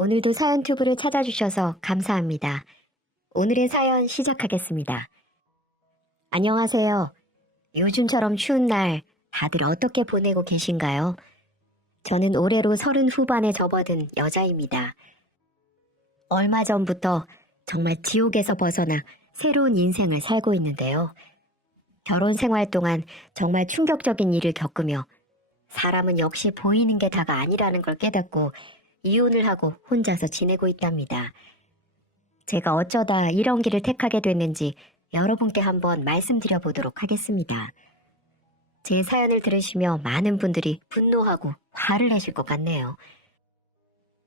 오늘도 사연 튜브를 찾아주셔서 감사합니다. 오늘의 사연 시작하겠습니다. 안녕하세요. 요즘처럼 추운 날 다들 어떻게 보내고 계신가요? 저는 올해로 30 후반에 접어든 여자입니다. 얼마 전부터 정말 지옥에서 벗어나 새로운 인생을 살고 있는데요. 결혼 생활 동안 정말 충격적인 일을 겪으며 사람은 역시 보이는 게 다가 아니라는 걸 깨닫고 이혼을 하고 혼자서 지내고 있답니다. 제가 어쩌다 이런 길을 택하게 됐는지 여러분께 한번 말씀드려 보도록 하겠습니다. 제 사연을 들으시며 많은 분들이 분노하고 화를 내실 것 같네요.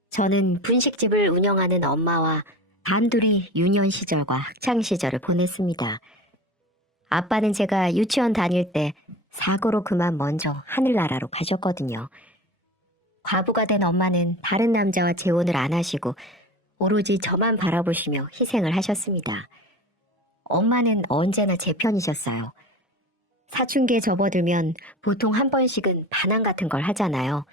저는 분식집을 운영하는 엄마와 단둘이 유년 시절과 학창 시절을 보냈습니다. 아빠는 제가 유치원 다닐 때 사고로 그만 먼저 하늘나라로 가셨거든요. 과부가 된 엄마는 다른 남자와 재혼을 안 하시고 오로지 저만 바라보시며 희생을 하셨습니다. 엄마는 언제나 제 편이셨어요. 사춘기에 접어들면 보통 한 번씩은 반항 같은 걸 하잖아요.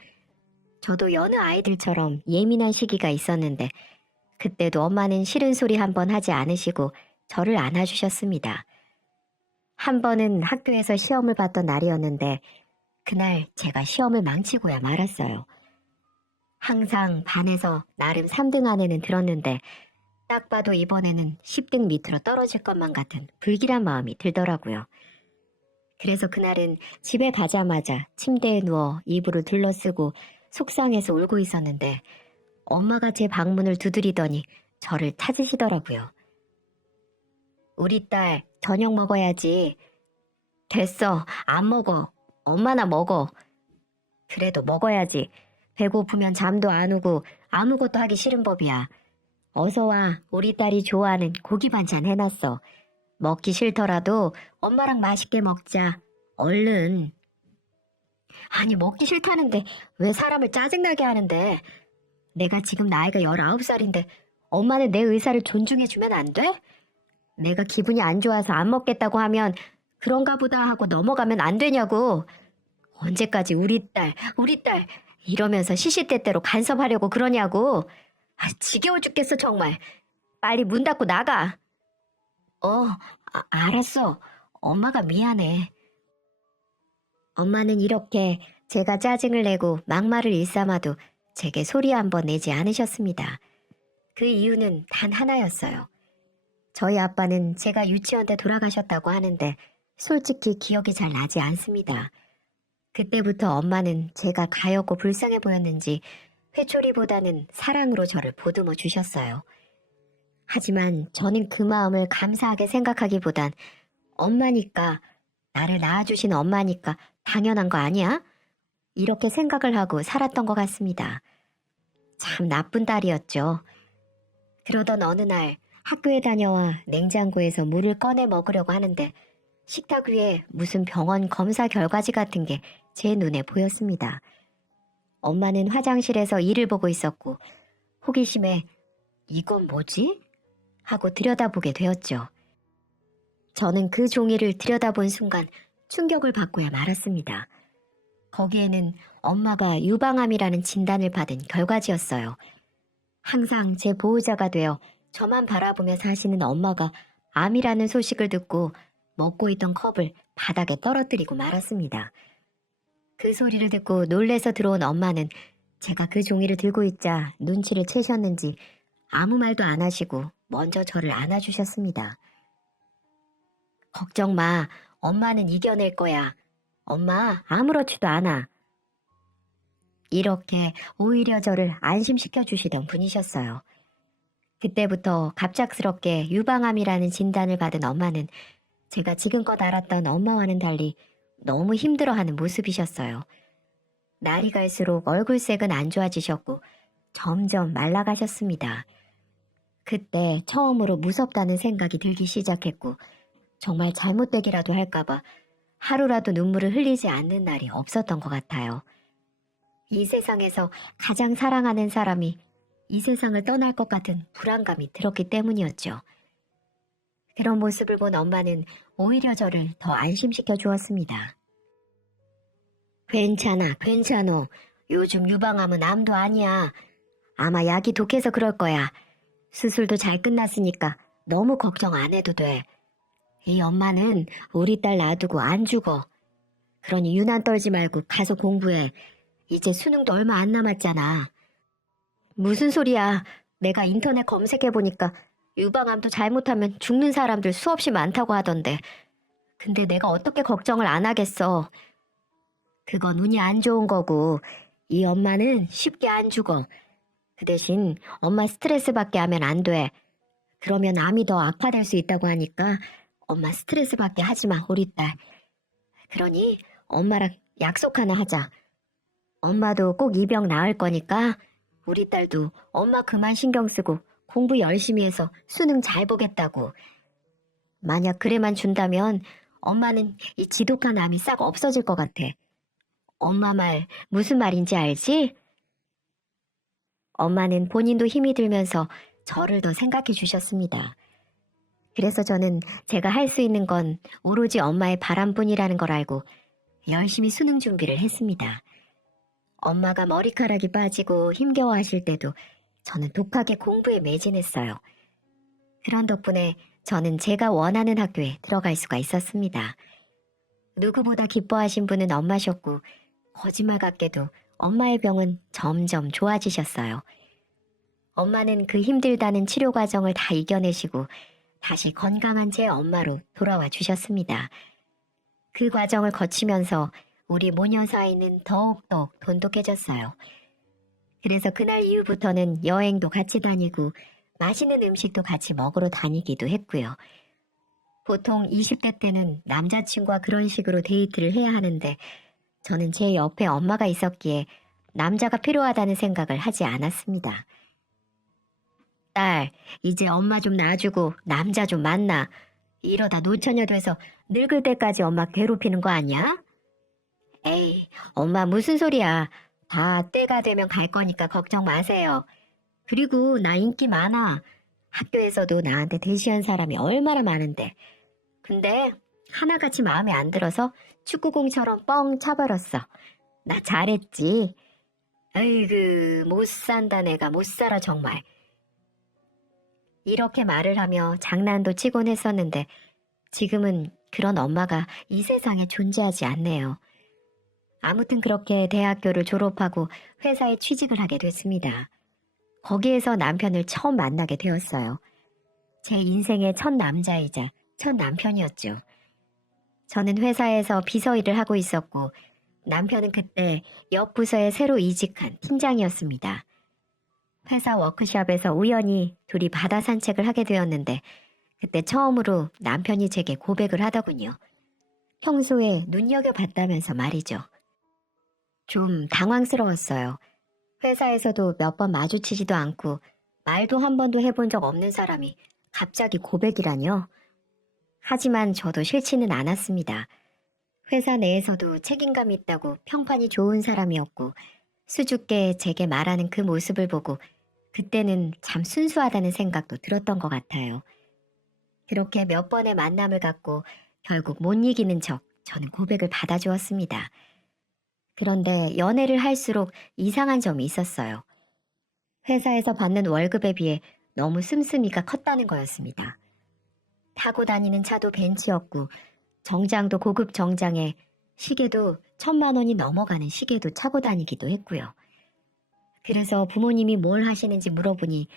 저도 여느 아이들처럼 예민한 시기가 있었는데 그때도 엄마는 싫은 소리 한 번 하지 않으시고 저를 안아주셨습니다. 한 번은 학교에서 시험을 봤던 날이었는데 그날 제가 시험을 망치고야 말았어요. 항상 반에서 나름 3등 안에는 들었는데 딱 봐도 이번에는 10등 밑으로 떨어질 것만 같은 불길한 마음이 들더라고요. 그래서 그날은 집에 가자마자 침대에 누워 이불을 둘러쓰고 속상해서 울고 있었는데 엄마가 제 방문을 두드리더니 저를 찾으시더라고요. 우리 딸 저녁 먹어야지. 됐어, 안 먹어. 엄마나 먹어. 그래도 먹어야지. 배고프면 잠도 안 오고 아무것도 하기 싫은 법이야. 어서 와, 우리 딸이 좋아하는 고기 반찬 해놨어. 먹기 싫더라도 엄마랑 맛있게 먹자. 얼른. 아니, 먹기 싫다는데 왜 사람을 짜증나게 하는데? 내가 지금 나이가 19살인데 엄마는 내 의사를 존중해주면 안 돼? 내가 기분이 안 좋아서 안 먹겠다고 하면 그런가 보다 하고 넘어가면 안 되냐고. 언제까지 우리 딸 이러면서 시시때때로 간섭하려고 그러냐고. 지겨워 죽겠어 정말. 빨리 문 닫고 나가. 알았어. 엄마가 미안해. 엄마는 이렇게 제가 짜증을 내고 막말을 일삼아도 제게 소리 한 번 내지 않으셨습니다. 그 이유는 단 하나였어요. 저희 아빠는 제가 유치원 때 돌아가셨다고 하는데 솔직히 기억이 잘 나지 않습니다. 그때부터 엄마는 제가 가엾고 불쌍해 보였는지 회초리보다는 사랑으로 저를 보듬어 주셨어요. 하지만 저는 그 마음을 감사하게 생각하기보단 엄마니까, 나를 낳아주신 엄마니까 당연한 거 아니야? 이렇게 생각을 하고 살았던 것 같습니다. 참 나쁜 딸이었죠. 그러던 어느 날 학교에 다녀와 냉장고에서 물을 꺼내 먹으려고 하는데 식탁 위에 무슨 병원 검사 결과지 같은 게 제 눈에 보였습니다. 엄마는 화장실에서 일을 보고 있었고 호기심에 이건 뭐지? 하고 들여다보게 되었죠. 저는 그 종이를 들여다본 순간 충격을 받고야 말았습니다. 거기에는 엄마가 유방암이라는 진단을 받은 결과지였어요. 항상 제 보호자가 되어 저만 바라보며 사시는 엄마가 암이라는 소식을 듣고 먹고 있던 컵을 바닥에 떨어뜨리고 말았습니다. 그 소리를 듣고 놀래서 들어온 엄마는 제가 그 종이를 들고 있자 눈치를 채셨는지 아무 말도 안 하시고 먼저 저를 안아주셨습니다. 걱정 마. 엄마는 이겨낼 거야. 엄마 아무렇지도 않아. 이렇게 오히려 저를 안심시켜 주시던 분이셨어요. 그때부터 갑작스럽게 유방암이라는 진단을 받은 엄마는 제가 지금껏 알았던 엄마와는 달리 너무 힘들어하는 모습이셨어요. 날이 갈수록 얼굴색은 안 좋아지셨고 점점 말라가셨습니다. 그때 처음으로 무섭다는 생각이 들기 시작했고 정말 잘못되기라도 할까봐 하루라도 눈물을 흘리지 않는 날이 없었던 것 같아요. 이 세상에서 가장 사랑하는 사람이 이 세상을 떠날 것 같은 불안감이 들었기 때문이었죠. 그런 모습을 본 엄마는 오히려 저를 더 안심시켜 주었습니다. 괜찮아. 요즘 유방암은 암도 아니야. 아마 약이 독해서 그럴 거야. 수술도 잘 끝났으니까 너무 걱정 안 해도 돼. 이 엄마는 우리 딸 놔두고 안 죽어. 그러니 유난 떨지 말고 가서 공부해. 이제 수능도 얼마 안 남았잖아. 무슨 소리야. 내가 인터넷 검색해보니까 유방암도 잘못하면 죽는 사람들 수없이 많다고 하던데. 근데 내가 어떻게 걱정을 안 하겠어. 그건 운이 안 좋은 거고 이 엄마는 쉽게 안 죽어. 그 대신 엄마 스트레스 받게 하면 안 돼. 그러면 암이 더 악화될 수 있다고 하니까 엄마 스트레스 받게 하지 마, 우리 딸. 그러니 엄마랑 약속 하나 하자. 엄마도 꼭 이 병 나을 거니까 우리 딸도 엄마 그만 신경 쓰고 공부 열심히 해서 수능 잘 보겠다고. 만약 그래만 준다면 엄마는 이 지독한 암이 싹 없어질 것 같아. 엄마 말 무슨 말인지 알지? 엄마는 본인도 힘이 들면서 저를 더 생각해 주셨습니다. 그래서 저는 제가 할 수 있는 건 오로지 엄마의 바람뿐이라는 걸 알고 열심히 수능 준비를 했습니다. 엄마가 머리카락이 빠지고 힘겨워하실 때도 저는 독하게 공부에 매진했어요. 그런 덕분에 저는 제가 원하는 학교에 들어갈 수가 있었습니다. 누구보다 기뻐하신 분은 엄마셨고 거짓말 같게도 엄마의 병은 점점 좋아지셨어요. 엄마는 그 힘들다는 치료 과정을 다 이겨내시고 다시 건강한 제 엄마로 돌아와 주셨습니다. 그 과정을 거치면서 우리 모녀 사이는 더욱더욱 돈독해졌어요. 그래서 그날 이후부터는 여행도 같이 다니고 맛있는 음식도 같이 먹으러 다니기도 했고요. 보통 20대 때는 남자친구와 그런 식으로 데이트를 해야 하는데 저는 제 옆에 엄마가 있었기에 남자가 필요하다는 생각을 하지 않았습니다. 딸, 이제 엄마 좀 놔주고 남자 좀 만나. 이러다 노처녀 돼서 늙을 때까지 엄마 괴롭히는 거 아니야? 에이, 엄마 무슨 소리야. 다 때가 되면 갈 거니까 걱정 마세요. 그리고 나 인기 많아. 학교에서도 나한테 대시한 사람이 얼마나 많은데. 근데 하나같이 마음에 안 들어서 축구공처럼 뻥 차버렸어. 나 잘했지. 아이고, 못 산다 내가 못 살아 정말. 이렇게 말을 하며 장난도 치곤 했었는데 지금은 그런 엄마가 이 세상에 존재하지 않네요. 아무튼 그렇게 대학교를 졸업하고 회사에 취직을 하게 됐습니다. 거기에서 남편을 처음 만나게 되었어요. 제 인생의 첫 남자이자 첫 남편이었죠. 저는 회사에서 비서 일을 하고 있었고 남편은 그때 옆 부서에 새로 이직한 팀장이었습니다. 회사 워크숍에서 우연히 둘이 바다 산책을 하게 되었는데 그때 처음으로 남편이 제게 고백을 하더군요. 평소에 눈여겨봤다면서 말이죠. 좀 당황스러웠어요. 회사에서도 몇 번 마주치지도 않고 말도 한 번도 해본 적 없는 사람이 갑자기 고백이라뇨. 하지만 저도 싫지는 않았습니다. 회사 내에서도 책임감 있다고 평판이 좋은 사람이었고 수줍게 제게 말하는 그 모습을 보고 그때는 참 순수하다는 생각도 들었던 것 같아요. 그렇게 몇 번의 만남을 갖고 결국 못 이기는 척 저는 고백을 받아주었습니다. 그런데 연애를 할수록 이상한 점이 있었어요. 회사에서 받는 월급에 비해 너무 씀씀이가 컸다는 거였습니다. 타고 다니는 차도 벤츠였고 정장도 고급 정장에 시계도 1,000만 원이 넘어가는 시계도 차고 다니기도 했고요. 그래서 부모님이 뭘 하시는지 물어보니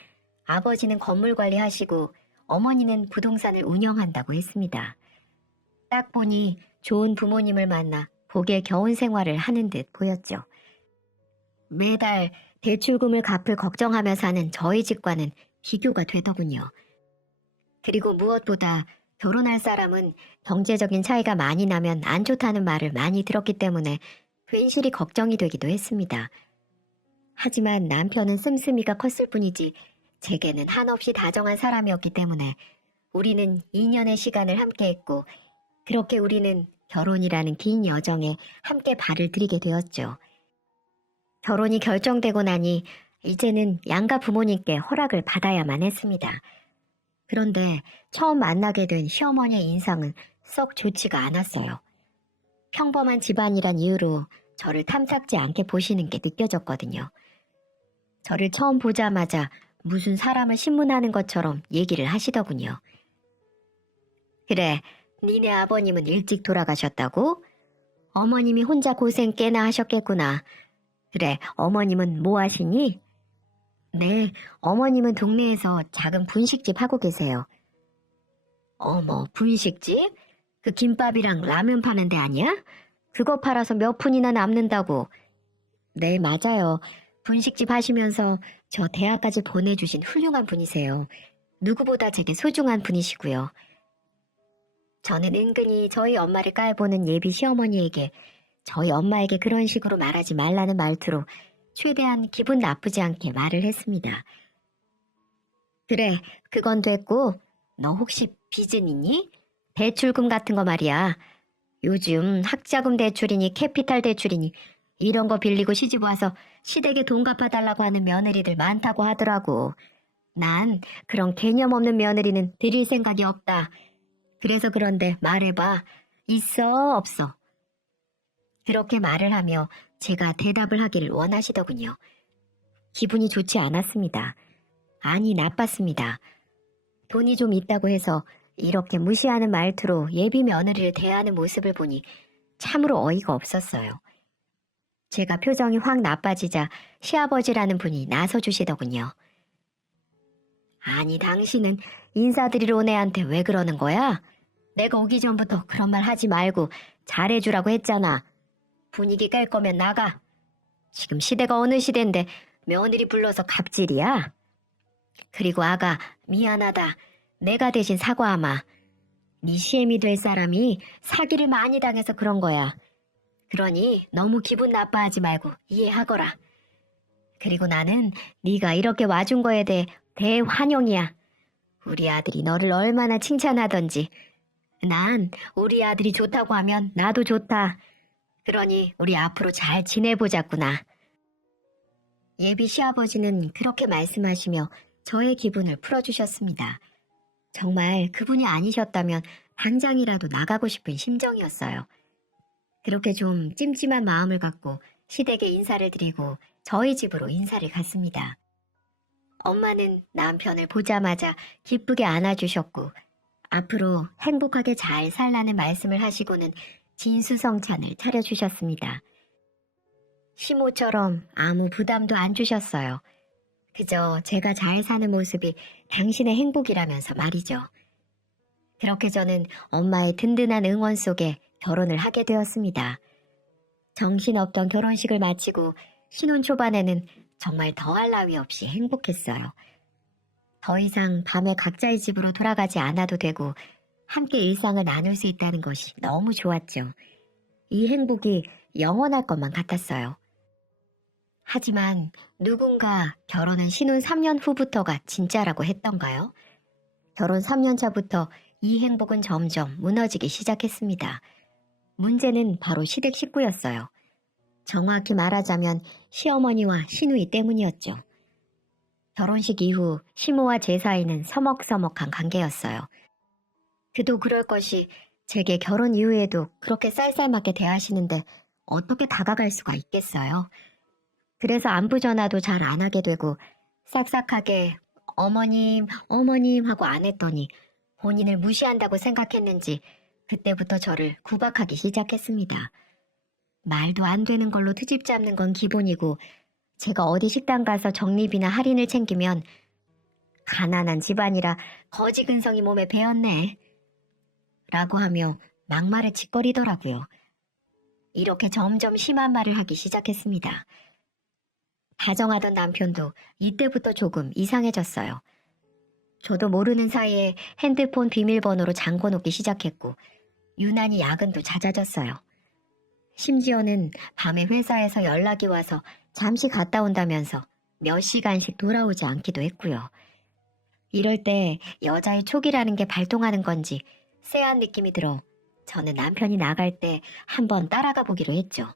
아버지는 건물 관리하시고 어머니는 부동산을 운영한다고 했습니다. 딱 보니 좋은 부모님을 만나 복에 겨운 생활을 하는 듯 보였죠. 매달 대출금을 갚을 걱정하며 사는 저희 집과는 비교가 되더군요. 그리고 무엇보다 결혼할 사람은 경제적인 차이가 많이 나면 안 좋다는 말을 많이 들었기 때문에 괜시리 걱정이 되기도 했습니다. 하지만 남편은 씀씀이가 컸을 뿐이지 제게는 한없이 다정한 사람이었기 때문에 우리는 2년의 시간을 함께했고 그렇게 우리는 결혼이라는 긴 여정에 함께 발을 들이게 되었죠. 결혼이 결정되고 나니 이제는 양가 부모님께 허락을 받아야만 했습니다. 그런데 처음 만나게 된 시어머니의 인상은 썩 좋지가 않았어요. 평범한 집안이란 이유로 저를 탐탁지 않게 보시는 게 느껴졌거든요. 저를 처음 보자마자 무슨 사람을 신문하는 것처럼 얘기를 하시더군요. 그래, 니네 아버님은 일찍 돌아가셨다고? 어머님이 혼자 고생 꽤나 하셨겠구나. 그래, 어머님은 뭐 하시니? 네, 어머님은 동네에서 작은 분식집 하고 계세요. 어머, 분식집? 그 김밥이랑 라면 파는 데 아니야? 그거 팔아서 몇 푼이나 남는다고. 네, 맞아요. 분식집 하시면서 저 대학까지 보내주신 훌륭한 분이세요. 누구보다 제게 소중한 분이시고요. 저는 은근히 저희 엄마를 깔보는 예비 시어머니에게 저희 엄마에게 그런 식으로 말하지 말라는 말투로 최대한 기분 나쁘지 않게 말을 했습니다. 그래, 그건 됐고, 너 혹시 빚은 있니? 대출금 같은 거 말이야. 요즘 학자금 대출이니 캐피탈 대출이니 이런 거 빌리고 시집 와서 시댁에 돈 갚아달라고 하는 며느리들 많다고 하더라고. 난 그런 개념 없는 며느리는 드릴 생각이 없다. 그래서 그런데 말해봐. 있어, 없어? 그렇게 말을 하며 제가 대답을 하기를 원하시더군요. 기분이 좋지 않았습니다. 아니, 나빴습니다. 돈이 좀 있다고 해서 이렇게 무시하는 말투로 예비 며느리를 대하는 모습을 보니 참으로 어이가 없었어요. 제가 표정이 확 나빠지자 시아버지라는 분이 나서주시더군요. 아니, 당신은 인사드리러 온 애한테 왜 그러는 거야? 내가 오기 전부터 그런 말 하지 말고 잘해주라고 했잖아. 분위기 깰 거면 나가. 지금 시대가 어느 시대인데 며느리 불러서 갑질이야? 그리고 아가, 미안하다. 내가 대신 사과하마. 네 시엠이 될 사람이 사기를 많이 당해서 그런 거야. 그러니 너무 기분 나빠하지 말고 이해하거라. 그리고 나는 네가 이렇게 와준 거에 대해 대환영이야. 우리 아들이 너를 얼마나 칭찬하던지. 난 우리 아들이 좋다고 하면 나도 좋다. 그러니 우리 앞으로 잘 지내보자꾸나. 예비 시아버지는 그렇게 말씀하시며 저의 기분을 풀어주셨습니다. 정말 그분이 아니셨다면 당장이라도 나가고 싶은 심정이었어요. 그렇게 좀 찜찜한 마음을 갖고 시댁에 인사를 드리고 저희 집으로 인사를 갔습니다. 엄마는 남편을 보자마자 기쁘게 안아주셨고 앞으로 행복하게 잘 살라는 말씀을 하시고는 진수성찬을 차려주셨습니다. 시모처럼 아무 부담도 안 주셨어요. 그저 제가 잘 사는 모습이 당신의 행복이라면서 말이죠. 그렇게 저는 엄마의 든든한 응원 속에 결혼을 하게 되었습니다. 정신없던 결혼식을 마치고 신혼 초반에는 정말 더할 나위 없이 행복했어요. 더 이상 밤에 각자의 집으로 돌아가지 않아도 되고 함께 일상을 나눌 수 있다는 것이 너무 좋았죠. 이 행복이 영원할 것만 같았어요. 하지만 누군가 결혼은 신혼 3년 후부터가 진짜라고 했던가요? 결혼 3년 차부터 이 행복은 점점 무너지기 시작했습니다. 문제는 바로 시댁 식구였어요. 정확히 말하자면 시어머니와 시누이 때문이었죠. 결혼식 이후 시모와 제 사이는 서먹서먹한 관계였어요. 그도 그럴 것이 제게 결혼 이후에도 그렇게 쌀쌀맞게 대하시는데 어떻게 다가갈 수가 있겠어요? 그래서 안부 전화도 잘 안 하게 되고 싹싹하게 어머님, 어머님 하고 안 했더니 본인을 무시한다고 생각했는지 그때부터 저를 구박하기 시작했습니다. 말도 안 되는 걸로 트집 잡는 건 기본이고 제가 어디 식당 가서 적립이나 할인을 챙기면 가난한 집안이라 거지 근성이 몸에 배었네 라고 하며 막말을 짓거리더라고요. 이렇게 점점 심한 말을 하기 시작했습니다. 다정하던 남편도 이때부터 조금 이상해졌어요. 저도 모르는 사이에 핸드폰 비밀번호로 잠궈놓기 시작했고 유난히 야근도 잦아졌어요. 심지어는 밤에 회사에서 연락이 와서 잠시 갔다 온다면서 몇 시간씩 돌아오지 않기도 했고요. 이럴 때 여자의 촉이라는 게 발동하는 건지 쎄한 느낌이 들어 저는 남편이 나갈 때 한번 따라가 보기로 했죠.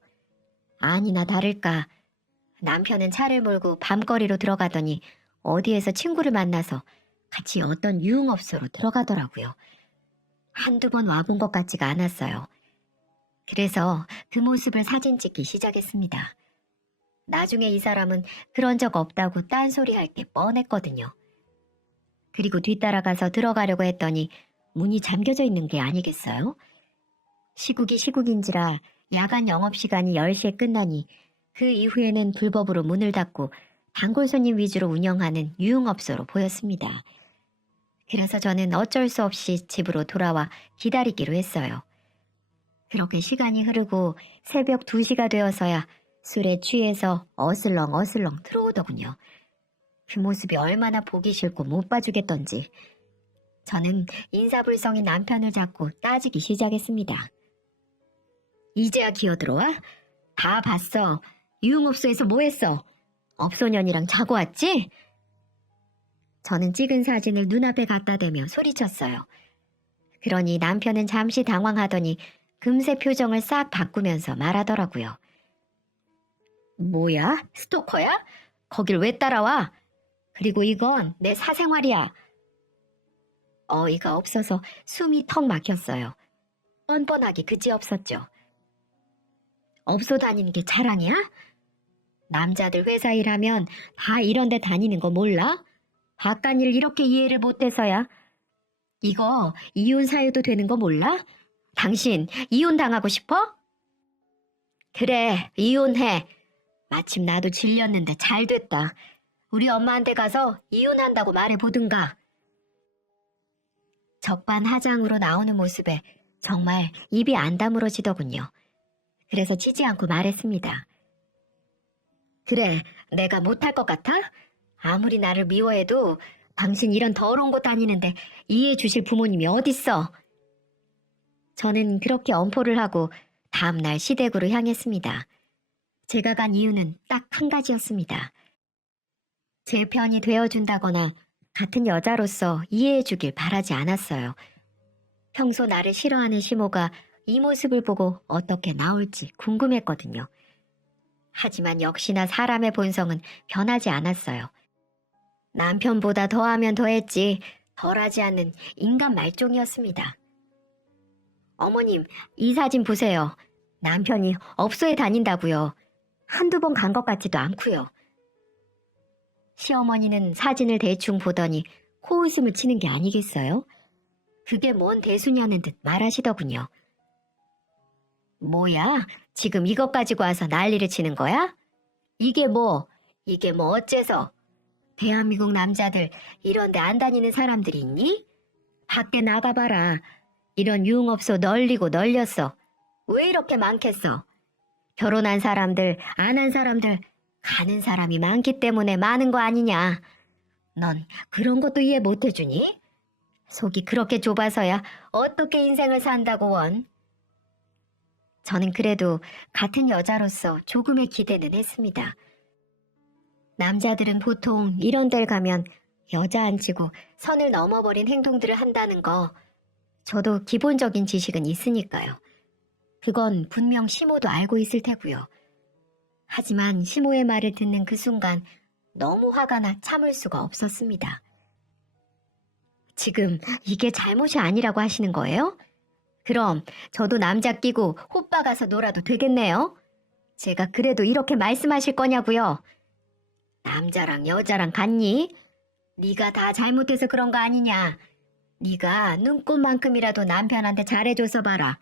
아니나 다를까 남편은 차를 몰고 밤거리로 들어가더니 어디에서 친구를 만나서 같이 어떤 유흥업소로 들어가더라고요. 한두 번 와본 것 같지가 않았어요. 그래서 그 모습을 사진 찍기 시작했습니다. 나중에 이 사람은 그런 적 없다고 딴소리할 게 뻔했거든요. 그리고 뒤따라가서 들어가려고 했더니 문이 잠겨져 있는 게 아니겠어요? 시국이 시국인지라 야간 영업시간이 10시에 끝나니 그 이후에는 불법으로 문을 닫고 단골 손님 위주로 운영하는 유흥업소로 보였습니다. 그래서 저는 어쩔 수 없이 집으로 돌아와 기다리기로 했어요. 그렇게 시간이 흐르고 새벽 2시가 되어서야 술에 취해서 어슬렁 들어오더군요. 그 모습이 얼마나 보기 싫고 못 봐주겠던지 저는 인사불성인 남편을 잡고 따지기 시작했습니다. 이제야 기어들어와? 다 봤어. 유흥업소에서 뭐 했어? 업소년이랑 자고 왔지? 저는 찍은 사진을 눈앞에 갖다 대며 소리쳤어요. 그러니 남편은 잠시 당황하더니 금세 표정을 싹 바꾸면서 말하더라고요. 뭐야? 스토커야? 거길 왜 따라와? 그리고 이건 내 사생활이야. 어이가 없어서 숨이 턱 막혔어요. 뻔뻔하기 그지없었죠. 업소 다니는 게 자랑이야? 남자들 회사 일하면 다 이런 데 다니는 거 몰라? 바깥 일 이렇게 이해를 못해서야. 이거 이혼 사유도 되는 거 몰라? 당신 이혼 당하고 싶어? 그래, 이혼해. 마침 나도 질렸는데 잘 됐다. 우리 엄마한테 가서 이혼한다고 말해보든가. 적반하장으로 나오는 모습에 정말 입이 안 다물어지더군요. 그래서 치지 않고 말했습니다. 그래, 내가 못할 것 같아? 아무리 나를 미워해도 당신 이런 더러운 곳 다니는데 이해해 주실 부모님이 어딨어? 저는 그렇게 엄포를 하고 다음날 시댁으로 향했습니다. 제가 간 이유는 딱 한 가지였습니다. 제 편이 되어준다거나 같은 여자로서 이해해 주길 바라지 않았어요. 평소 나를 싫어하는 시모가 이 모습을 보고 어떻게 나올지 궁금했거든요. 하지만 역시나 사람의 본성은 변하지 않았어요. 남편보다 더하면 더했지 덜하지 않는 인간 말종이었습니다. 어머님, 이 사진 보세요. 남편이 업소에 다닌다고요. 한두 번 간 것 같지도 않고요. 시어머니는 사진을 대충 보더니 코웃음을 치는 게 아니겠어요? 그게 뭔 대수냐는 듯 말하시더군요. 뭐야? 지금 이것 가지고 와서 난리를 치는 거야? 이게 뭐 어째서? 대한민국 남자들 이런 데 안 다니는 사람들이 있니? 밖에 나가봐라. 이런 유흥업소 널리고 널렸어. 왜 이렇게 많겠어? 결혼한 사람들, 안 한 사람들, 가는 사람이 많기 때문에 많은 거 아니냐. 넌 그런 것도 이해 못 해주니? 속이 그렇게 좁아서야 어떻게 인생을 산다고 원? 저는 그래도 같은 여자로서 조금의 기대는 했습니다. 남자들은 보통 이런 데를 가면 여자 안 치고 선을 넘어버린 행동들을 한다는 거 저도 기본적인 지식은 있으니까요. 그건 분명 시모도 알고 있을 테고요. 하지만 시모의 말을 듣는 그 순간 너무 화가 나 참을 수가 없었습니다. 지금 이게 잘못이 아니라고 하시는 거예요? 그럼 저도 남자 끼고 호빠 가서 놀아도 되겠네요? 제가 그래도 이렇게 말씀하실 거냐고요? 남자랑 여자랑 같니? 네가 다 잘못해서 그런 거 아니냐? 네가 눈꽃만큼이라도 남편한테 잘해줘서 봐라.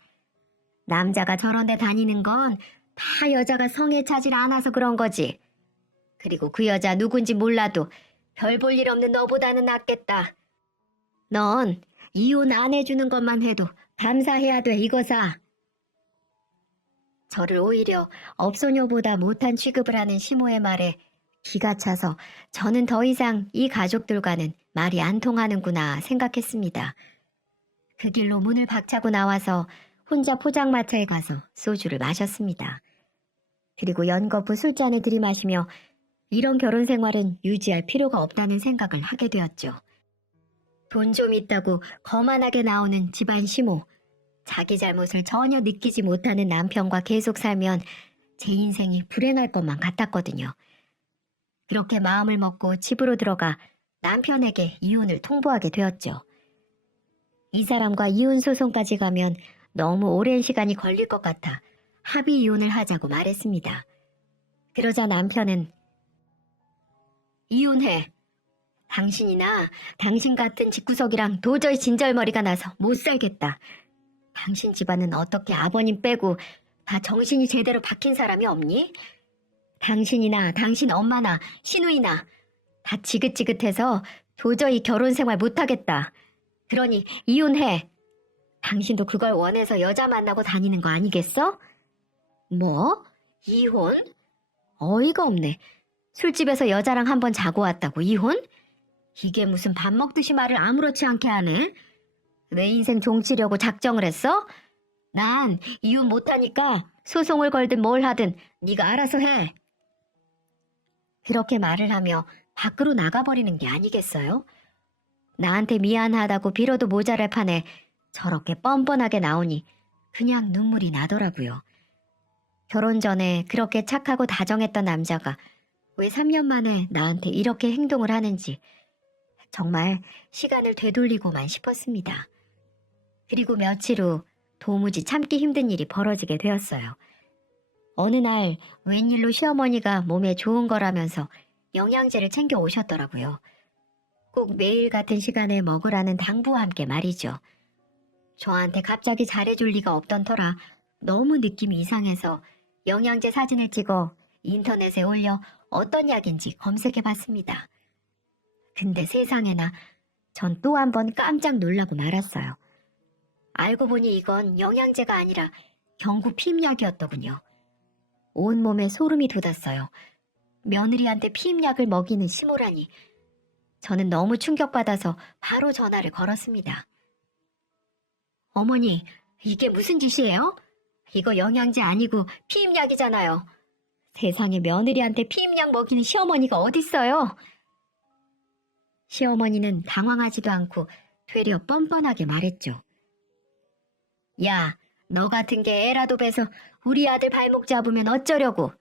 남자가 저런 데 다니는 건 다 여자가 성에 차질 않아서 그런 거지. 그리고 그 여자 누군지 몰라도 별 볼 일 없는 너보다는 낫겠다. 넌 이혼 안 해주는 것만 해도 감사해야 돼, 이거사. 저를 오히려 업소녀보다 못한 취급을 하는 시모의 말에 기가 차서 저는 더 이상 이 가족들과는 말이 안 통하는구나 생각했습니다. 그 길로 문을 박차고 나와서 혼자 포장마차에 가서 소주를 마셨습니다. 그리고 연거푸 술잔을 들이마시며 이런 결혼 생활은 유지할 필요가 없다는 생각을 하게 되었죠. 돈 좀 있다고 거만하게 나오는 집안 시모, 자기 잘못을 전혀 느끼지 못하는 남편과 계속 살면 제 인생이 불행할 것만 같았거든요. 그렇게 마음을 먹고 집으로 들어가 남편에게 이혼을 통보하게 되었죠. 이 사람과 이혼 소송까지 가면 너무 오랜 시간이 걸릴 것 같아 합의 이혼을 하자고 말했습니다. 그러자 남편은 이혼해. 당신이나 당신 같은 집구석이랑 도저히 진절머리가 나서 못 살겠다. 당신 집안은 어떻게 아버님 빼고 다 정신이 제대로 박힌 사람이 없니? 당신이나 당신 엄마나 시누이나 다 지긋지긋해서 도저히 결혼 생활 못하겠다. 그러니 이혼해. 당신도 그걸 원해서 여자 만나고 다니는 거 아니겠어? 뭐? 이혼? 어이가 없네. 술집에서 여자랑 한번 자고 왔다고 이혼? 이게 무슨 밥 먹듯이 말을 아무렇지 않게 하네? 내 인생 종치려고 작정을 했어? 난 이혼 못하니까 소송을 걸든 뭘 하든 네가 알아서 해. 그렇게 말을 하며 밖으로 나가버리는 게 아니겠어요? 나한테 미안하다고 빌어도 모자랄 판에 저렇게 뻔뻔하게 나오니 그냥 눈물이 나더라고요. 결혼 전에 그렇게 착하고 다정했던 남자가 왜 3년 만에 나한테 이렇게 행동을 하는지 정말 시간을 되돌리고만 싶었습니다. 그리고 며칠 후 도무지 참기 힘든 일이 벌어지게 되었어요. 어느 날 웬일로 시어머니가 몸에 좋은 거라면서 영양제를 챙겨 오셨더라고요. 꼭 매일 같은 시간에 먹으라는 당부와 함께 말이죠. 저한테 갑자기 잘해줄 리가 없던 터라 너무 느낌이 이상해서 영양제 사진을 찍어 인터넷에 올려 어떤 약인지 검색해봤습니다. 근데 세상에나 전 또 한 번 깜짝 놀라고 말았어요. 알고 보니 이건 영양제가 아니라 경구 피임약이었더군요. 온몸에 소름이 돋았어요. 며느리한테 피임약을 먹이는 시모라니. 저는 너무 충격받아서 바로 전화를 걸었습니다. 어머니, 이게 무슨 짓이에요? 이거 영양제 아니고 피임약이잖아요. 세상에 며느리한테 피임약 먹이는 시어머니가 어딨어요? 시어머니는 당황하지도 않고 되려 뻔뻔하게 말했죠. 야, 너 같은 게 애라도 봬서 우리 아들 발목 잡으면 어쩌려고.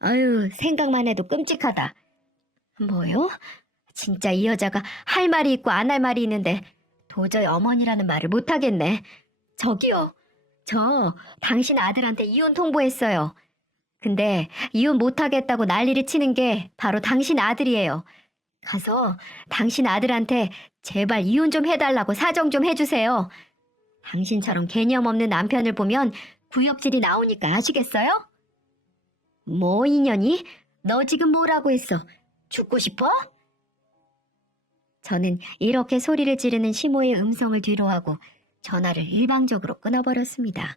아유, 생각만 해도 끔찍하다. 뭐요? 진짜 이 여자가 할 말이 있고 안 할 말이 있는데 도저히 어머니라는 말을 못하겠네. 저기요, 저 당신 아들한테 이혼 통보했어요. 근데 이혼 못하겠다고 난리를 치는 게 바로 당신 아들이에요. 가서 당신 아들한테 제발 이혼 좀 해달라고 사정 좀 해주세요. 당신처럼 개념 없는 남편을 보면 구역질이 나오니까 아시겠어요? 뭐 인연이? 너 지금 뭐라고 했어? 죽고 싶어? 저는 이렇게 소리를 지르는 시모의 음성을 뒤로하고 전화를 일방적으로 끊어버렸습니다.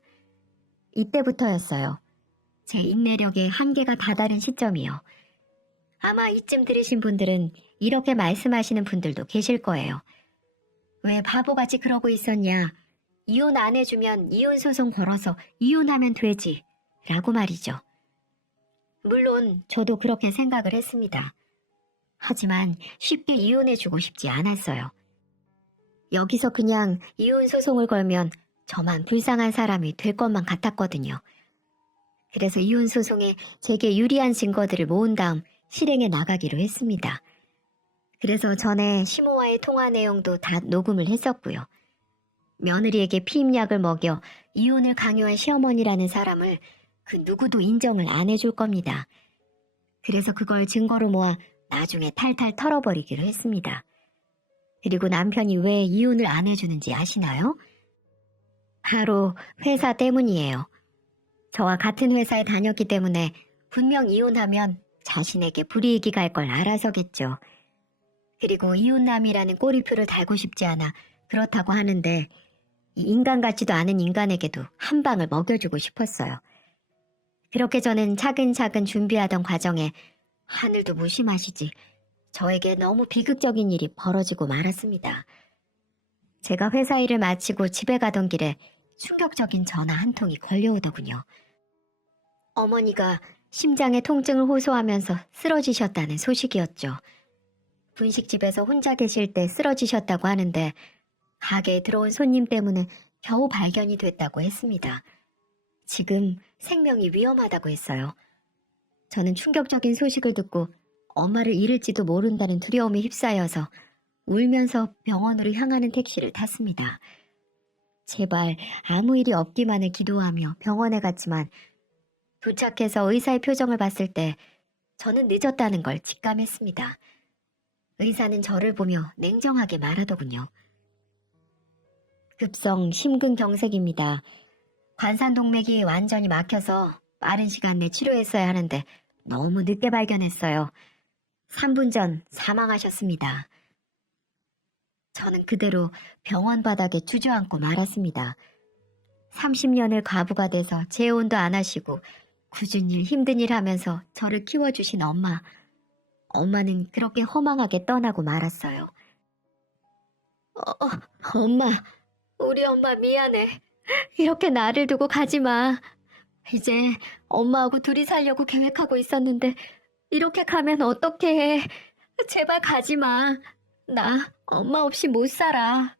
이때부터였어요. 제 인내력의 한계가 다다른 시점이요. 아마 이쯤 들으신 분들은 이렇게 말씀하시는 분들도 계실 거예요. 왜 바보같이 그러고 있었냐? 이혼 안 해주면 이혼소송 걸어서 이혼하면 되지. 라고 말이죠. 물론 저도 그렇게 생각을 했습니다. 하지만 쉽게 이혼해주고 싶지 않았어요. 여기서 그냥 이혼소송을 걸면 저만 불쌍한 사람이 될 것만 같았거든요. 그래서 이혼소송에 제게 유리한 증거들을 모은 다음 실행에 나가기로 했습니다. 그래서 전에 시모와의 통화 내용도 다 녹음을 했었고요. 며느리에게 피임약을 먹여 이혼을 강요한 시어머니라는 사람을 그 누구도 인정을 안 해줄 겁니다. 그래서 그걸 증거로 모아 나중에 탈탈 털어버리기로 했습니다. 그리고 남편이 왜 이혼을 안 해주는지 아시나요? 바로 회사 때문이에요. 저와 같은 회사에 다녔기 때문에 분명 이혼하면 자신에게 불이익이 갈 걸 알아서겠죠. 그리고 이혼남이라는 꼬리표를 달고 싶지 않아 그렇다고 하는데 이 인간 같지도 않은 인간에게도 한 방을 먹여주고 싶었어요. 그렇게 저는 차근차근 준비하던 과정에 하늘도 무심하시지 저에게 너무 비극적인 일이 벌어지고 말았습니다. 제가 회사 일을 마치고 집에 가던 길에 충격적인 전화 한 통이 걸려오더군요. 어머니가 심장의 통증을 호소하면서 쓰러지셨다는 소식이었죠. 분식집에서 혼자 계실 때 쓰러지셨다고 하는데 가게에 들어온 손님 때문에 겨우 발견이 됐다고 했습니다. 지금 생명이 위험하다고 했어요. 저는 충격적인 소식을 듣고 엄마를 잃을지도 모른다는 두려움에 휩싸여서 울면서 병원으로 향하는 택시를 탔습니다. 제발 아무 일이 없기만을 기도하며 병원에 갔지만 도착해서 의사의 표정을 봤을 때 저는 늦었다는 걸 직감했습니다. 의사는 저를 보며 냉정하게 말하더군요. 급성 심근경색입니다. 관산동맥이 완전히 막혀서 빠른 시간 내 치료했어야 하는데 너무 늦게 발견했어요. 3분 전 사망하셨습니다. 저는 그대로 병원 바닥에 주저앉고 말았습니다. 30년을 과부가 돼서 재혼도 안 하시고 굳은 일 힘든 일 하면서 저를 키워주신 엄마. 엄마는 그렇게 허망하게 떠나고 말았어요. 엄마, 우리 엄마 미안해. 이렇게 나를 두고 가지 마. 이제 엄마하고 둘이 살려고 계획하고 있었는데 이렇게 가면 어떡해. 제발 가지 마. 나 엄마 없이 못 살아.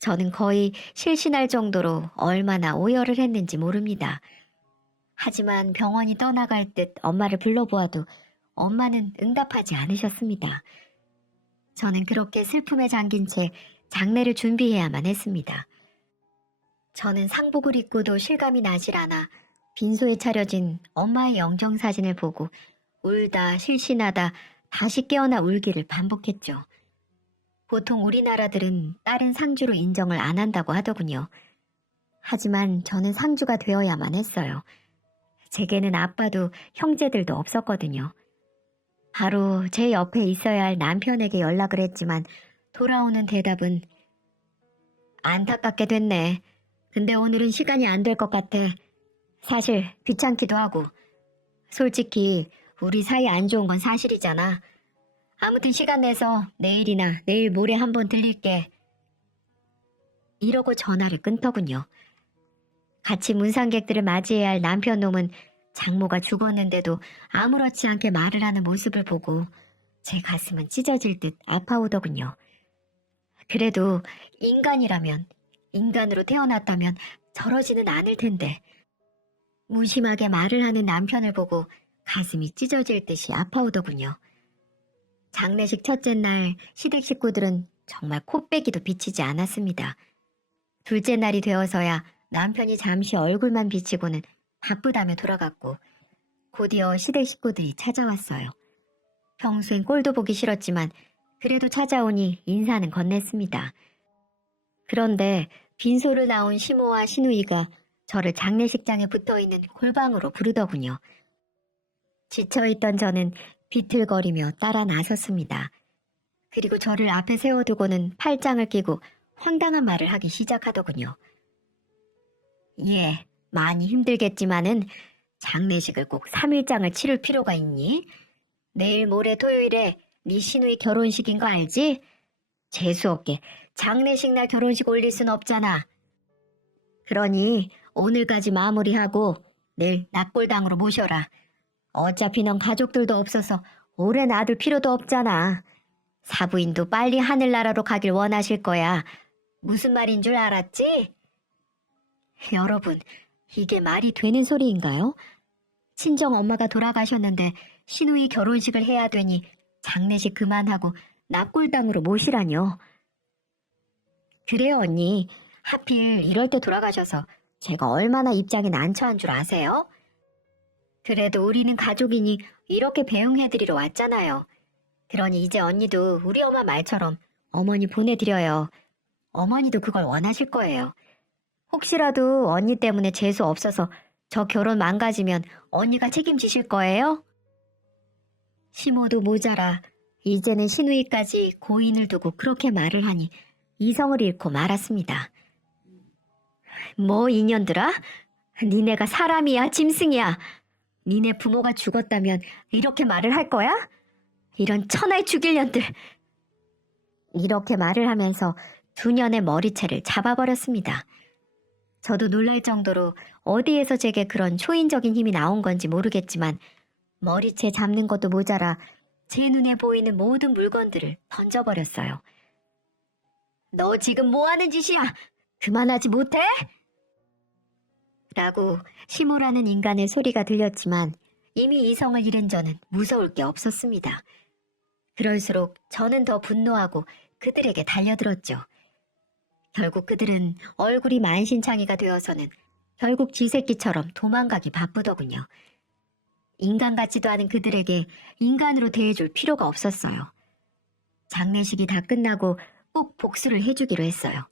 저는 거의 실신할 정도로 얼마나 오열을 했는지 모릅니다. 하지만 병원이 떠나갈 듯 엄마를 불러보아도 엄마는 응답하지 않으셨습니다. 저는 그렇게 슬픔에 잠긴 채 장례를 준비해야만 했습니다. 저는 상복을 입고도 실감이 나질 않아 빈소에 차려진 엄마의 영정사진을 보고 울다 실신하다 다시 깨어나 울기를 반복했죠. 보통 우리나라들은 딸은 상주로 인정을 안 한다고 하더군요. 하지만 저는 상주가 되어야만 했어요. 제게는 아빠도 형제들도 없었거든요. 바로 제 옆에 있어야 할 남편에게 연락을 했지만 돌아오는 대답은 안타깝게 됐네. 근데 오늘은 시간이 안 될 것 같아. 사실 귀찮기도 하고. 솔직히 우리 사이 안 좋은 건 사실이잖아. 아무튼 시간 내서 내일이나 내일 모레 한번 들릴게. 이러고 전화를 끊더군요. 같이 문상객들을 맞이해야 할 남편 놈은 장모가 죽었는데도 아무렇지 않게 말을 하는 모습을 보고 제 가슴은 찢어질 듯 아파오더군요. 그래도 인간이라면, 인간으로 태어났다면 저러지는 않을 텐데 무심하게 말을 하는 남편을 보고 가슴이 찢어질 듯이 아파오더군요. 장례식 첫째 날 시댁 식구들은 정말 코빼기도 비치지 않았습니다. 둘째 날이 되어서야 남편이 잠시 얼굴만 비치고는 바쁘다며 돌아갔고 곧이어 시댁 식구들이 찾아왔어요. 평소엔 꼴도 보기 싫었지만 그래도 찾아오니 인사는 건넸습니다. 그런데 빈소를 나온 시모와 시누이가 저를 장례식장에 붙어있는 골방으로 부르더군요. 지쳐있던 저는 비틀거리며 따라 나섰습니다. 그리고 저를 앞에 세워두고는 팔짱을 끼고 황당한 말을 하기 시작하더군요. 예, 많이 힘들겠지만은 장례식을 꼭 3일장을 치를 필요가 있니? 내일 모레 토요일에 네 시누이 결혼식인 거 알지? 재수없게 장례식 날 결혼식 올릴 순 없잖아. 그러니 오늘까지 마무리하고 내일 납골당으로 모셔라. 어차피 넌 가족들도 없어서 오래 놔둘 필요도 없잖아. 사부인도 빨리 하늘나라로 가길 원하실 거야. 무슨 말인 줄 알았지? 여러분, 이게 말이 되는 소리인가요? 친정 엄마가 돌아가셨는데 시누이 결혼식을 해야 되니 장례식 그만하고 납골당으로 모시라뇨. 그래요, 언니. 하필 이럴 때 돌아가셔서 제가 얼마나 입장이 난처한 줄 아세요? 그래도 우리는 가족이니 이렇게 배웅해드리러 왔잖아요. 그러니 이제 언니도 우리 엄마 말처럼 어머니 보내드려요. 어머니도 그걸 원하실 거예요. 혹시라도 언니 때문에 재수 없어서 저 결혼 망가지면 언니가 책임지실 거예요? 시모도 모자라 이제는 시누이까지 고인을 두고 그렇게 말을 하니 이성을 잃고 말았습니다. 뭐 인연들아? 니네가 사람이야 짐승이야? 니네 부모가 죽었다면 이렇게 말을 할 거야? 이런 천하의 죽일 년들. 이렇게 말을 하면서 두 년의 머리채를 잡아버렸습니다. 저도 놀랄 정도로 어디에서 제게 그런 초인적인 힘이 나온 건지 모르겠지만 머리채 잡는 것도 모자라 제 눈에 보이는 모든 물건들을 던져버렸어요. 너 지금 뭐 하는 짓이야? 그만하지 못해? 라고 시모라는 인간의 소리가 들렸지만 이미 이성을 잃은 저는 무서울 게 없었습니다. 그럴수록 저는 더 분노하고 그들에게 달려들었죠. 결국 그들은 얼굴이 만신창이가 되어서는 결국 쥐새끼처럼 도망가기 바쁘더군요. 인간 같지도 않은 그들에게 인간으로 대해줄 필요가 없었어요. 장례식이 다 끝나고 꼭 복수를 해주기로 했어요.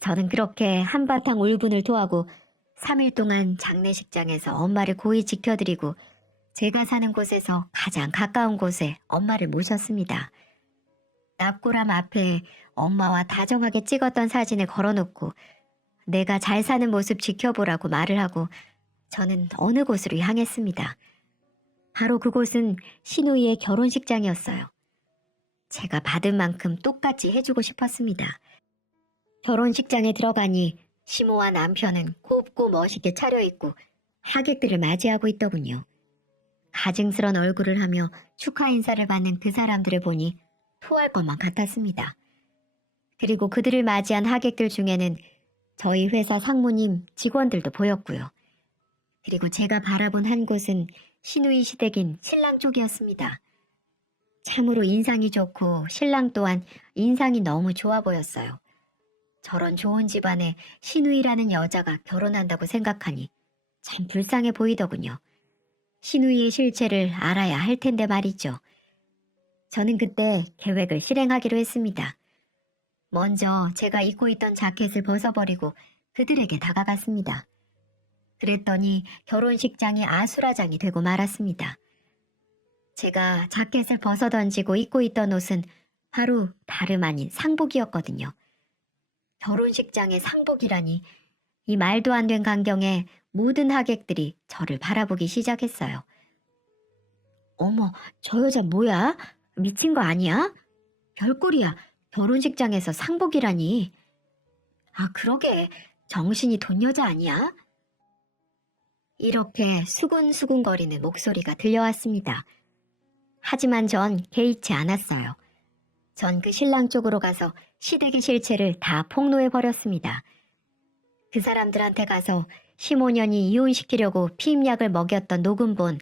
저는 그렇게 한바탕 울분을 토하고 3일 동안 장례식장에서 엄마를 고이 지켜드리고 제가 사는 곳에서 가장 가까운 곳에 엄마를 모셨습니다. 납골함 앞에 엄마와 다정하게 찍었던 사진을 걸어놓고 내가 잘 사는 모습 지켜보라고 말을 하고 저는 어느 곳으로 향했습니다. 바로 그곳은 신우이의 결혼식장이었어요. 제가 받은 만큼 똑같이 해주고 싶었습니다. 결혼식장에 들어가니 시모와 남편은 곱고 멋있게 차려입고 하객들을 맞이하고 있더군요. 가증스런 얼굴을 하며 축하 인사를 받는 그 사람들을 보니 토할 것만 같았습니다. 그리고 그들을 맞이한 하객들 중에는 저희 회사 상무님 직원들도 보였고요. 그리고 제가 바라본 한 곳은 신우이 시댁인 신랑 쪽이었습니다. 참으로 인상이 좋고 신랑 또한 인상이 너무 좋아 보였어요. 저런 좋은 집안에 신우이라는 여자가 결혼한다고 생각하니 참 불쌍해 보이더군요. 신우이의 실체를 알아야 할 텐데 말이죠. 저는 그때 계획을 실행하기로 했습니다. 먼저 제가 입고 있던 자켓을 벗어버리고 그들에게 다가갔습니다. 그랬더니 결혼식장이 아수라장이 되고 말았습니다. 제가 자켓을 벗어던지고 입고 있던 옷은 바로 다름 아닌 상복이었거든요. 결혼식장의 상복이라니, 이 말도 안 된 광경에 모든 하객들이 저를 바라보기 시작했어요. 어머, 저 여자 뭐야? 미친 거 아니야? 별꼴이야. 결혼식장에서 상복이라니. 아, 그러게. 정신이 돈 여자 아니야? 이렇게 수군수군거리는 목소리가 들려왔습니다. 하지만 전 개의치 않았어요. 전 그 신랑 쪽으로 가서 시댁의 실체를 다 폭로해버렸습니다. 그 사람들한테 가서 15년이 이혼시키려고 피임약을 먹였던 녹음본,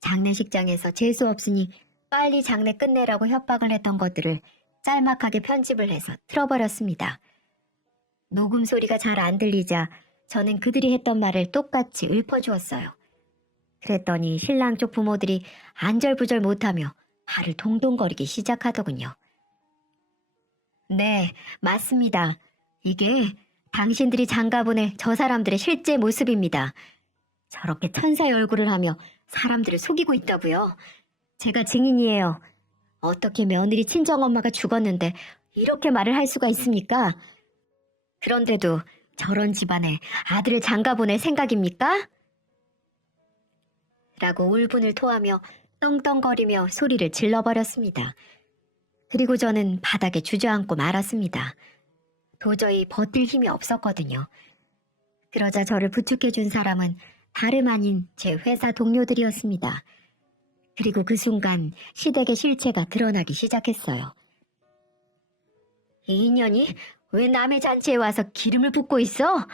장례식장에서 재수 없으니 빨리 장례 끝내라고 협박을 했던 것들을 짤막하게 편집을 해서 틀어버렸습니다. 녹음 소리가 잘 안 들리자 저는 그들이 했던 말을 똑같이 읊어주었어요. 그랬더니 신랑 쪽 부모들이 안절부절 못하며 발을 동동거리기 시작하더군요. 네, 맞습니다. 이게 당신들이 장가보낼 저 사람들의 실제 모습입니다. 저렇게 천사의 얼굴을 하며 사람들을 속이고 있다고요. 제가 증인이에요. 어떻게 며느리 친정엄마가 죽었는데 이렇게 말을 할 수가 있습니까? 그런데도 저런 집안에 아들을 장가보낼 생각입니까? 라고 울분을 토하며 떵떵거리며 소리를 질러버렸습니다. 그리고 저는 바닥에 주저앉고 말았습니다. 도저히 버틸 힘이 없었거든요. 그러자 저를 부축해준 사람은 다름 아닌 제 회사 동료들이었습니다. 그리고 그 순간 시댁의 실체가 드러나기 시작했어요. 이 인연이 왜 남의 잔치에 와서 기름을 붓고 있어?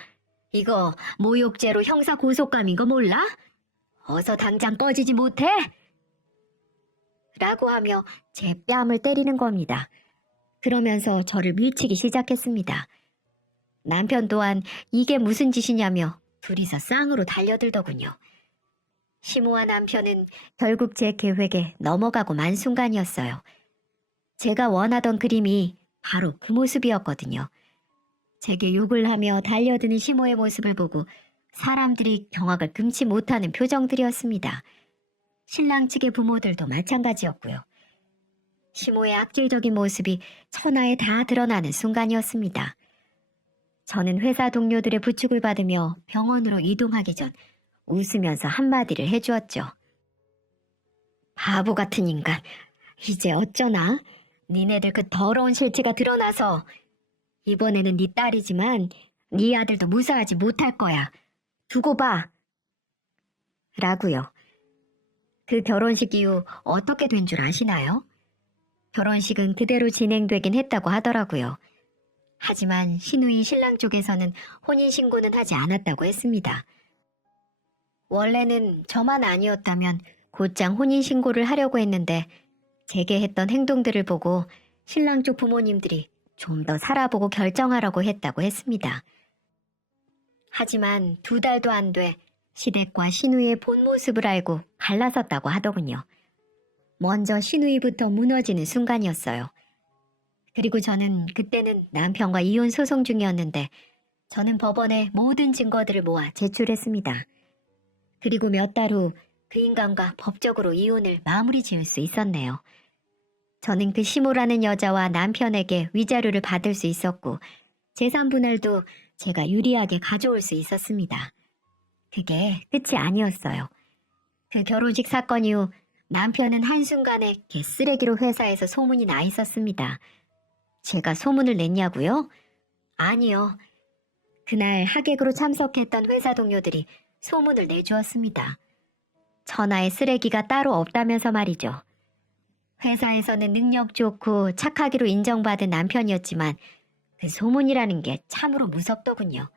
이거 모욕죄로 형사 고속감인 거 몰라? 어서 당장 꺼지지 못해? 라고 하며 제 뺨을 때리는 겁니다. 그러면서 저를 밀치기 시작했습니다. 남편 또한 이게 무슨 짓이냐며 둘이서 쌍으로 달려들더군요. 시모와 남편은 결국 제 계획에 넘어가고 만 순간이었어요. 제가 원하던 그림이 바로 그 모습이었거든요. 제게 욕을 하며 달려드는 시모의 모습을 보고 사람들이 경악을 금치 못하는 표정들이었습니다. 신랑 측의 부모들도 마찬가지였고요. 시모의 악질적인 모습이 천하에 다 드러나는 순간이었습니다. 저는 회사 동료들의 부축을 받으며 병원으로 이동하기 전 웃으면서 한마디를 해주었죠. 바보 같은 인간, 이제 어쩌나? 니네들 그 더러운 실체가 드러나서 이번에는 네 딸이지만 네 아들도 무사하지 못할 거야. 두고 봐. 라고요. 그 결혼식 이후 어떻게 된 줄 아시나요? 결혼식은 그대로 진행되긴 했다고 하더라고요. 하지만 신우이 신랑 쪽에서는 혼인신고는 하지 않았다고 했습니다. 원래는 저만 아니었다면 곧장 혼인신고를 하려고 했는데 제게 했던 행동들을 보고 신랑 쪽 부모님들이 좀 더 살아보고 결정하라고 했다고 했습니다. 하지만 2달도 안 돼 시댁과 시누이의 본 모습을 알고 갈라섰다고 하더군요. 먼저 시누이부터 무너지는 순간이었어요. 그리고 저는 그때는 남편과 이혼 소송 중이었는데 저는 법원에 모든 증거들을 모아 제출했습니다. 그리고 몇 달 후 그 인간과 법적으로 이혼을 마무리 지을 수 있었네요. 저는 그 시모라는 여자와 남편에게 위자료를 받을 수 있었고 재산 분할도 제가 유리하게 가져올 수 있었습니다. 그게 끝이 아니었어요. 그 결혼식 사건 이후 남편은 한순간에 개쓰레기로 회사에서 소문이 나 있었습니다. 제가 소문을 냈냐고요? 아니요. 그날 하객으로 참석했던 회사 동료들이 소문을 내주었습니다. 천하의 쓰레기가 따로 없다면서 말이죠. 회사에서는 능력 좋고 착하기로 인정받은 남편이었지만 그 소문이라는 게 참으로 무섭더군요.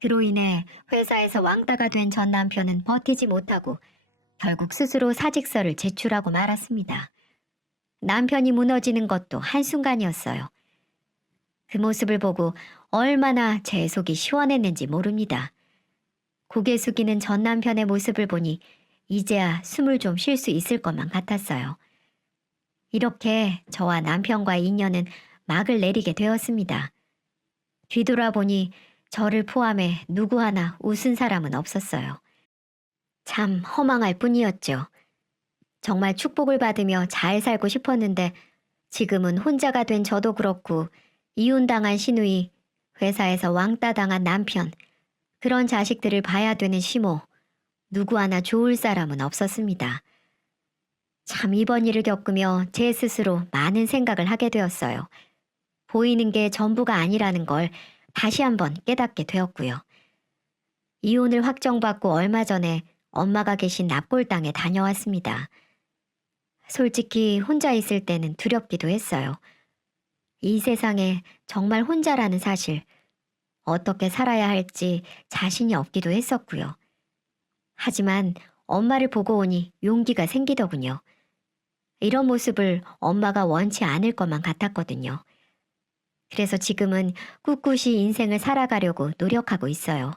그로 인해 회사에서 왕따가 된 전 남편은 버티지 못하고 결국 스스로 사직서를 제출하고 말았습니다. 남편이 무너지는 것도 한순간이었어요. 그 모습을 보고 얼마나 제 속이 시원했는지 모릅니다. 고개 숙이는 전 남편의 모습을 보니 이제야 숨을 좀 쉴 수 있을 것만 같았어요. 이렇게 저와 남편과의 인연은 막을 내리게 되었습니다. 뒤돌아보니 저를 포함해 누구 하나 웃은 사람은 없었어요. 참 허망할 뿐이었죠. 정말 축복을 받으며 잘 살고 싶었는데 지금은 혼자가 된 저도 그렇고 이혼당한 시누이, 회사에서 왕따당한 남편, 그런 자식들을 봐야 되는 시모, 누구 하나 좋을 사람은 없었습니다. 참 이번 일을 겪으며 제 스스로 많은 생각을 하게 되었어요. 보이는 게 전부가 아니라는 걸 다시 한번 깨닫게 되었고요. 이혼을 확정받고 얼마 전에 엄마가 계신 납골당에 다녀왔습니다. 솔직히 혼자 있을 때는 두렵기도 했어요. 이 세상에 정말 혼자라는 사실, 어떻게 살아야 할지 자신이 없기도 했었고요. 하지만 엄마를 보고 오니 용기가 생기더군요. 이런 모습을 엄마가 원치 않을 것만 같았거든요. 그래서 지금은 꿋꿋이 인생을 살아가려고 노력하고 있어요.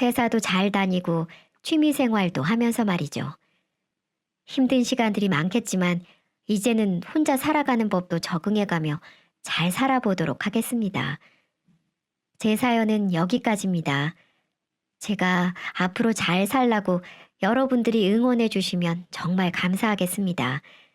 회사도 잘 다니고 취미 생활도 하면서 말이죠. 힘든 시간들이 많겠지만 이제는 혼자 살아가는 법도 적응해가며 잘 살아보도록 하겠습니다. 제 사연은 여기까지입니다. 제가 앞으로 잘 살라고 여러분들이 응원해 주시면 정말 감사하겠습니다.